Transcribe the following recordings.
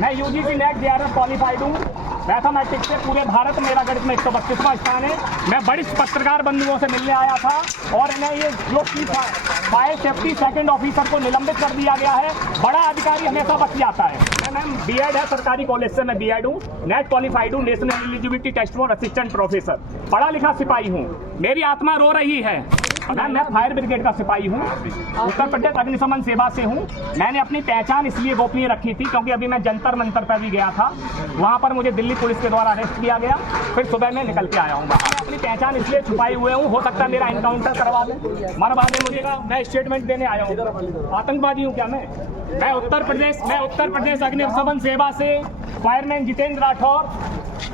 मैं UGC net JRF qualified हूँ। Mathematics से पूरे भारत मेरा गणित में 132वां स्थान है। मैं वरिष्ठ पत्रकार बंधुओं से मिलने आया था और इन्हें ये जो कि फायर सेफ्टी सेकंड ऑफिसर को निलंबित कर दिया गया है। बड़ा अधिकारी हमेशा बच जाता है। मैम बीएड है, सरकारी कॉलेज से मैं बीएड हूँ, नेट क्वालिफाइड हूँ, national eligibility test for assistant professor, पढ़ा लिखा सिपाही हूँ। मेरी आत्मा रो रही है। मैं फायर ब्रिगेड का सिपाही हूँ, उत्तर प्रदेश अग्निशमन सेवा से हूँ। मैंने अपनी पहचान इसलिए गोपनीय रखी थी क्योंकि अभी मैं जंतर मंतर पर भी गया था, वहाँ पर मुझे दिल्ली पुलिस के द्वारा अरेस्ट किया गया, फिर सुबह में निकल के आया हूँ। अपनी पहचान इसलिए छुपाए हुए हूँ, हो सकता है मेरा एनकाउंटर करवा दें, मरवा दें मुझे। मैं स्टेटमेंट देने आया हूँ। आतंकवादी हूँ क्या मैं उत्तर प्रदेश अग्निशमन सेवा से fireman Jitendra Rathore,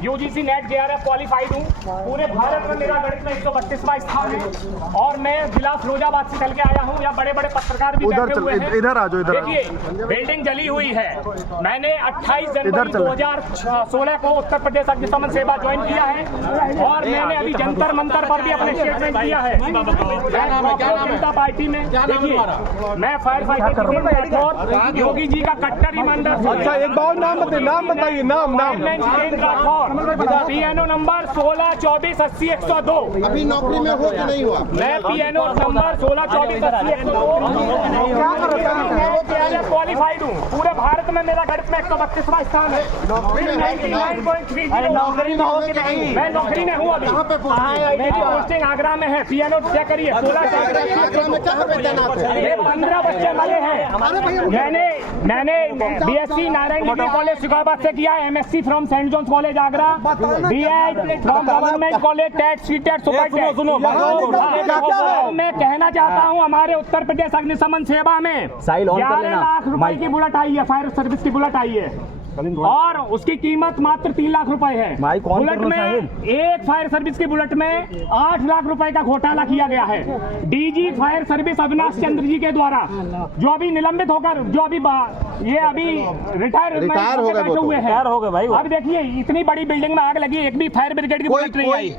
UGC net JRF qualified हूँ। पूरे भारत में मेरा गणित में 132वां स्थान है और मैं जिला फिरोजाबाद से चल के आया हूँ। यहाँ बड़े बड़े पत्रकार भी बैठे हुए हैं। इधर आ जाओ, इधर देखिए बिल्डिंग जली हुई है। मैंने 28 जनवरी 2016 को उत्तर प्रदेश अग्निशमन सेवा ज्वाइन किया है और मैंने अभी जंतर मंतर पर भी अपने स्टेटमेंट दिया है। जनता पार्टी में देखिए मैं फायर फाइटर योगी जी का कट्टर ईमानदार। अच्छा एक बार नाम बताइए, नाम पीएनओ नंबर 162480 102। अभी नौकरी में हो कि नहीं हुआ? मैं पीएनओ नंबर 162480 क्वालिफाइड हूँ। पूरे भारत में मेरा गणित में 132वां स्थान है। 99.30 नौकरी में हो कि नहीं? मैं नौकरी में हूँ अभी। मेरी पोस्टिंग आगरा में है। पीएनओ चेक करिए 15 बच्चे मरे हैं। मैंने B Sc Narayan degree college Shikohabad से किया, M Sc from Saint John's college Agra, B Ed from government college TET CTET super TET. मैं कहना चाहता हूँ हमारे उत्तर प्रदेश अग्निशमन सेवा में 11 लाख रुपए की बुलेट आई है, फायर सर्विस की बुलेट आई है और उसकी कीमत मात्र 3 लाख रुपए है। बुलेट में एक फायर सर्विस की बुलेट में 8 लाख रुपए का घोटाला किया गया है। DG fire service Avinash Chandra ji के द्वारा, जो अभी निलंबित होकर जो अभी रिटायर हो गए हैं। भाई अब देखिए इतनी बड़ी बिल्डिंग में आग लगी, एक भी फायर ब्रिगेड की बुलेट नहीं आई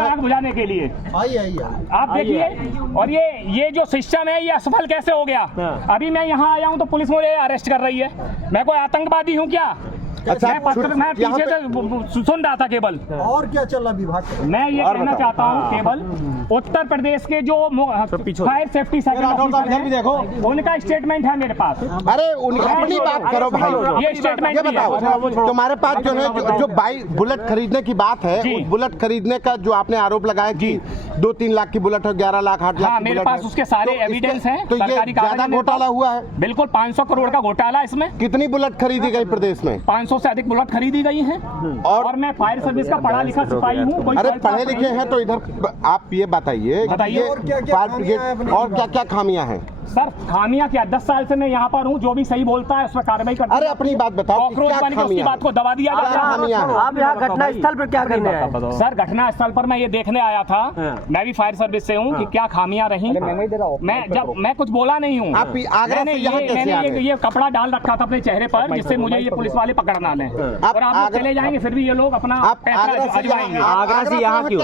आग बुझाने के लिए। आप देखिए और ये जो सिस्टम है ये असफल कैसे हो गया। अभी मैं यहाँ आया हूँ तो पुलिस मुझे अरेस्ट कर रही है। मैं कोई आतंकवादी हूँ क्या? अच्छा, मैं पीछे से सुन रहा था केवल। और क्या चल रहा विभाग? मैं ये कहना चाहता हूँ केवल उत्तर प्रदेश के जो फायर सेफ्टी सेक्रेटरी देखो उनका स्टेटमेंट है मेरे पास। अरे अपनी बात करो भाई, ये स्टेटमेंट ये बताओ तुम्हारे पास जो है जो बुलेट खरीदने की बात है, बुलेट खरीदने का जो आपने आरोप लगाया कि 2-3 लाख की बुलेट है, 11 लाख 8 लाख। मेरे पास उसके सारे एविडेंस हैं। तो ये ज्यादा घोटाला हुआ है? बिल्कुल 500 करोड़ का घोटाला इसमें। कितनी बुलेट खरीदी गई प्रदेश में? 500 से अधिक बुलेट खरीदी गई हैं और मैं फायर सर्विस का पढ़ा लिखा सिपाही हूँ। अरे पढ़े लिखे हैं तो इधर आप ये बताइए फायर ब्रिगेड और क्या क्या खामियां हैं? सर खामियां क्या, 10 साल से मैं यहाँ पर हूँ, जो भी सही बोलता है उस पर कार्रवाई करता हूँ। अरे अपनी बात बताओ, उसकी बात को दबा दिया जाता है। आप यहाँ घटना स्थल पर क्या करने आए? सर घटना स्थल पर मैं ये देखने आया था, मैं भी फायर सर्विस से हूँ कि क्या खामियां रही। मैं कुछ बोला नहीं हूँ। मैंने ये कपड़ा डाल रखा था अपने चेहरे पर जिससे मुझे ये पुलिस वाले पकड़ना लें और आप चले जाएंगे फिर भी ये लोग अपना अजमाएंगे। आगरा से यहाँ क्यों?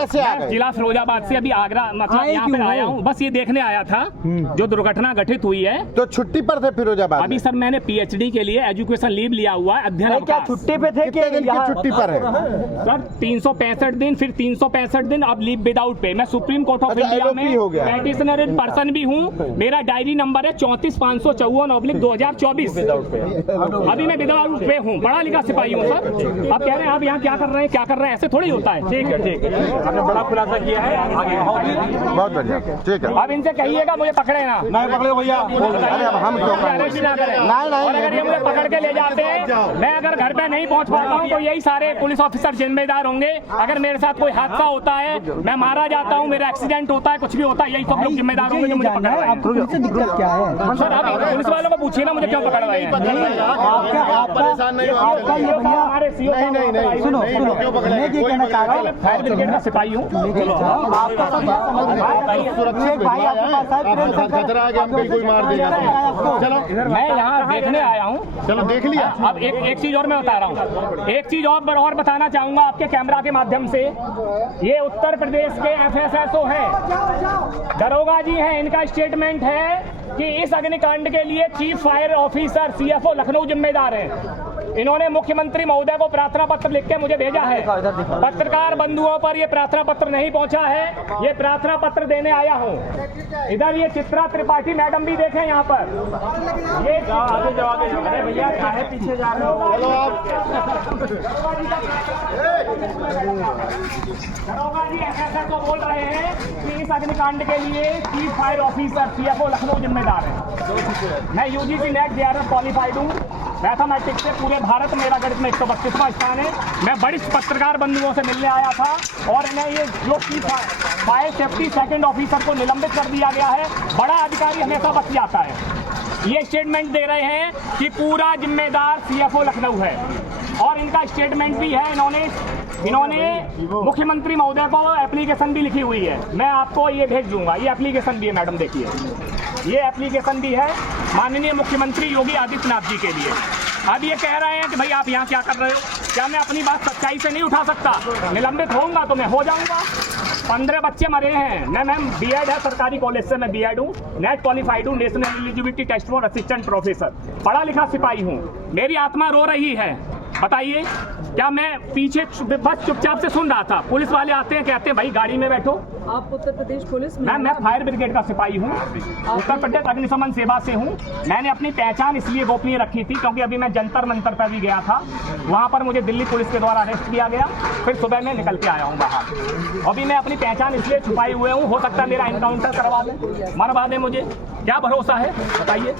जिला फिरोजाबाद से अभी आगरा मतलब यहाँ पे आया हूँ, बस ये देखने आया था जो दुर्घटना घटित हुई है। तो छुट्टी पर थे फिरोजाबाद? अभी सर मैंने पीएचडी के लिए एजुकेशन लीव लिया हुआ है, अध्ययन। क्या छुट्टी पे थे? कितने दिन की छुट्टी पर है सर? 365 दिन, फिर 365 दिन अब लीव विदाउट पे। मैं सुप्रीम कोर्ट ऑफ इंडिया में पेटिशनर इन पर्सन भी हूँ। मेरा डायरी नंबर है 34,554/2024। अभी मैं विदाउट पे हूँ, पढ़ा लिखा सिपाही हूँ सर। अब कह रहे हैं आप यहाँ क्या कर रहे हैं, ऐसे थोड़ी होता है। ठीक है आपने बड़ा खुलासा किया है, बहुत बढ़िया, ठीक है। अब इनसे कहिएगा मुझे पकड़े ना, पकड़े भैया। अरे अब हम अरेस्ट ना करें। और अगर ये मुझे पकड़ के ले जाते हैं, मैं अगर घर पे नहीं पहुंच पाता हूं तो यही सारे पुलिस ऑफिसर जिम्मेदार होंगे। अगर मेरे साथ कोई हादसा होता है, मैं मारा जाता हूं, मेरा एक्सीडेंट होता है, कुछ भी होता है, यही सब लोग जिम्मेदार होंगे जो मुझे पकड़ रहे हैं। दिक्कत क्या है सर? आप पुलिस वालों को पूछिए ना मुझे क्यों पकड़ रहे हैं। सुनो मैं ये कहना चाहता हूँ फायर ब्रिगेड का सिपाही हूँ। चलो मैं यहाँ देखने आया हूँ। चलो देख लिया। अब एक चीज और मैं बता रहा हूँ, एक चीज और बताना चाहूंगा आपके कैमरा के माध्यम से। ये उत्तर प्रदेश के FSSO है, दरोगा जी हैं, इनका स्टेटमेंट है कि इस अग्निकांड के लिए chief fire officer CFO Lucknow जिम्मेदार है। इन्होंने मुख्यमंत्री महोदय को प्रार्थना पत्र लिख के मुझे भेजा है। पत्रकार बंधुओं पर ये प्रार्थना पत्र नहीं पहुंचा है, ये प्रार्थना पत्र देने आया हूं। इधर ये चित्रा त्रिपाठी मैडम भी देखें यहाँ पर। ये अरे भैया काहे पीछे जा रहे हो? दरोगा जी ऐसा तो बोल रहे हैं कि इस अग्निकांड के लिए chief fire officer CFO Lucknow जिम्मेदार है। मैं UGC नेट JRF क्वालिफाइड हूँ। मैथमेटिक्स से पूरे भारत मेरा गणित में 132वां स्थान है। मैं वरिष्ठ पत्रकार बंधुओं से मिलने आया था और इन्हें ये जो की फायर सेफ्टी सेकंड ऑफिसर को निलंबित कर दिया गया है। बड़ा अधिकारी हमेशा बच जाता है। ये स्टेटमेंट दे रहे हैं कि पूरा जिम्मेदार CFO लखनऊ है और इनका स्टेटमेंट भी है। इन्होंने मुख्यमंत्री महोदय को एप्लीकेशन भी लिखी हुई है। मैं आपको ये भेज दूंगा। ये एप्लीकेशन भी है मैडम, देखिए ये एप्लीकेशन भी है माननीय मुख्यमंत्री योगी आदित्यनाथ जी के लिए। अब ये कह रहे हैं कि भाई आप यहाँ क्या कर रहे हो? क्या मैं अपनी बात सच्चाई से नहीं उठा सकता? निलंबित होऊंगा तो मैं हो जाऊंगा। 15 बच्चे मरे हैं। मैं मैम B.Ed है, सरकारी कॉलेज से मैं B.Ed हूँ, नेट क्वालिफाइड हूँ, national eligibility test for assistant professor, पढ़ा लिखा सिपाही हूँ। मेरी आत्मा रो रही है। बताइए क्या मैं पीछे बस चुपचाप से सुन रहा था? पुलिस वाले आते हैं, कहते हैं भाई गाड़ी में बैठो। आप उत्तर प्रदेश पुलिस में? मैं फायर ब्रिगेड का सिपाही हूँ, उत्तर प्रदेश अग्निशमन सेवा से हूँ। मैंने अपनी पहचान इसलिए गोपनीय रखी थी क्योंकि अभी मैं जंतर मंतर पर भी गया था, वहाँ पर मुझे दिल्ली पुलिस के द्वारा अरेस्ट किया गया। फिर सुबह में निकल के आया हूँ बाहर। अभी मैं अपनी पहचान इसलिए छुपाए हुए हूँ। हो सकता है मेरा एनकाउंटर करवा दें, मरवा दें। मुझे क्या भरोसा है बताइए?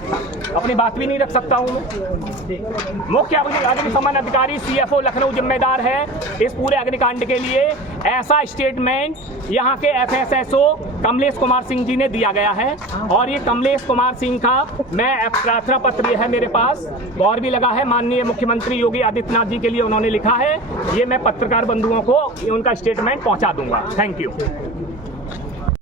अपनी बात भी नहीं रख सकता हूँ मैं। मुख्य अग्निशमन अधिकारी CFO लखनऊ जिम्मेदार है इस पूरे अग्निकांड के लिए। ऐसा स्टेटमेंट यहाँ के FSSO कमलेश कुमार सिंह जी ने दिया गया है और ये कमलेश कुमार सिंह का मैं प्रार्थना पत्र है मेरे पास, और भी लगा है माननीय मुख्यमंत्री योगी आदित्यनाथ जी के लिए उन्होंने लिखा है। ये मैं पत्रकार बंधुओं को उनका स्टेटमेंट पहुंचा दूंगा। Thank you.